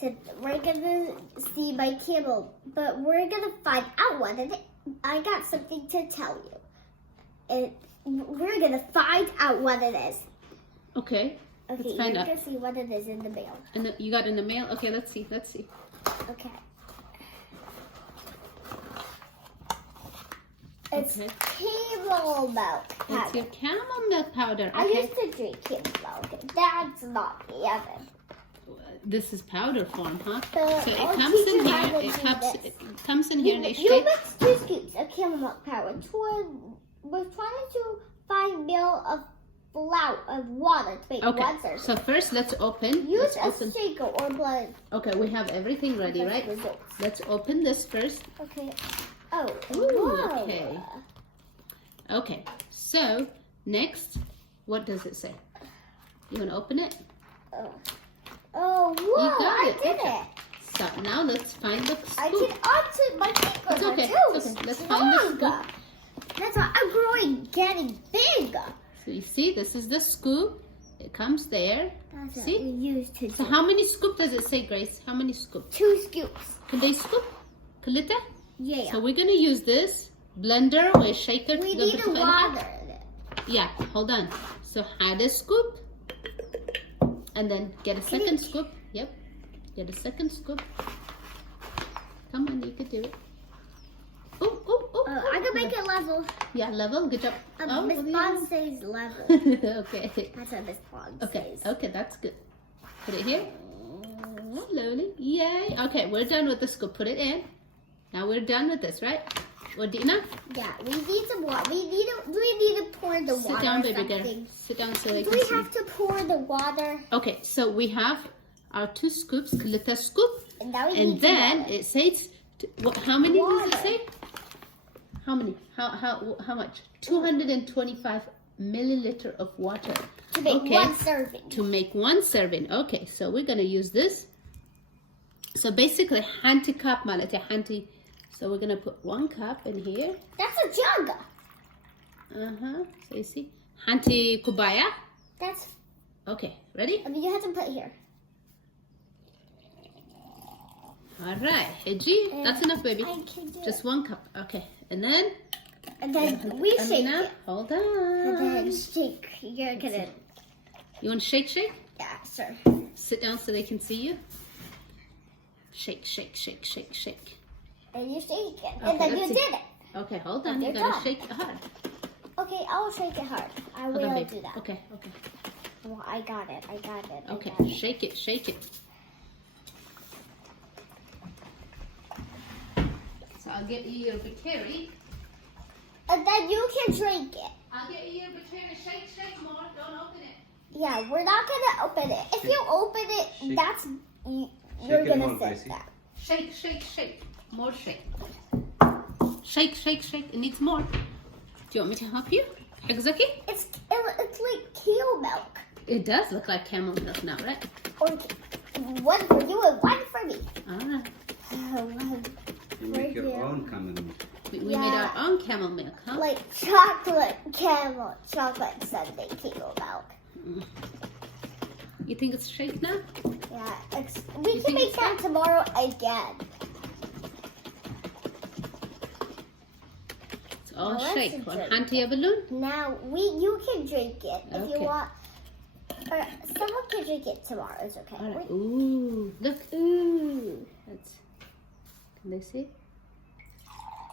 We're gonna see my camel, but we're gonna find out what it is. I got something to tell you. We're gonna find out what it is. Okay. Okay, Let's find you're out. gonna see what it is in the mail. And you got in the mail? Okay, let's see. Let's see. Okay. It's camel milk powder. It's your camel milk powder. I Okay. used to drink camel milk. That's not the other. This is powder form, huh? So it I'll comes teach in you how here. to It do comes in here and it You shakes. mix 2 scoops of camel milk powder with 25 ml of water to make Okay. 1 serving. So first, let's open. Use Let's a open. shaker or blend. Okay, we have everything ready, That's right? results. Let's open this first. Okay. Oh. Ooh, whoa. okay. Okay. So next, what does it say? You want to open it? Oh, whoa! You got I it. did Okay. it. So now let's find the scoop. I did onto my fingers. It's okay. Are too It's okay. Let's find the strong. scoop. That's why I'm growing, getting big. So you see, this is the scoop. It comes there. That's See? what we used to So do. how many scoop does it say, Grace? How many scoop? 2 scoops. Can they scoop? Kalita? Yeah. So we're gonna use this blender or a shaker. We to need a blend it. water in it. Yeah, hold on. So add a scoop. And then get a second scoop. Yep. Get a second scoop. Come on, you can do it. Oh, oh, oh. I can make it level. Yeah, level. Good job. Miss yeah. Bond says level. Okay. That's what Miss Bond Okay. says. Okay, that's good. Put it here. Slowly. Yay. Okay, we're done with the scoop. Put it in. Now we're done with this, right? Wadina? Yeah, we need some water. We need to pour the water. Sit down, or baby girl. something. Sit down so they Do can we see. have to pour the water? Okay, so we have our 2 scoops, Kalita scoop. And now we And need then water. it says, how many does it Water. say? How many? How much? 225 milliliter of water. To make Okay. 1 serving. To make 1 serving. Okay, so we're gonna use this. So basically, hanti cup malate hanti. So we're gonna put 1 cup in here. That's a jug. So you see, hanti kubaya. That's. Okay, ready? I mean, you have to put here. All right, Hiji, that's enough, baby. I can do Just 1 cup. Okay, and then And then we shake Amina, it. hold And on. then shake. You're gonna. You want to shake, shake? Yeah, sure. Sit down so they can see you. Shake, shake, shake, shake, shake. And you shake it. Okay, And then let's you see. did it. Okay, hold on. You You're gotta done. shake it hard. Okay, I'll shake it hard. I Hold will on, babe. do that. Okay, okay, Well, I got it. I got it. okay. I got it. Shake it, shake it. So I'll get you your bikini. And then you can drink it. I'll get you your bikini. Shake, shake more. Don't open it. Yeah, we're not gonna open it. If you open it, Shake. that's Shake you're it gonna more, say Gracie. that. Shake, shake, shake. More shake. Shake, shake, shake. It needs more. Do you want me to help you? Exaki? It's like camel milk. It does look like camel milk now, right? Or 1 for you and 1 for me. All right. You make your own camel milk. We made Yeah. our own camel milk, huh? Like chocolate sundae camel milk. You think it's shake now? Yeah, we You can think make it's that tomorrow again. It's all Well, let's shake. drink Or hanti a balloon? Now you can drink it if you Okay. want. Or someone can drink it tomorrow. It's okay. All right. Ooh, look. Ooh. That's. Can they see?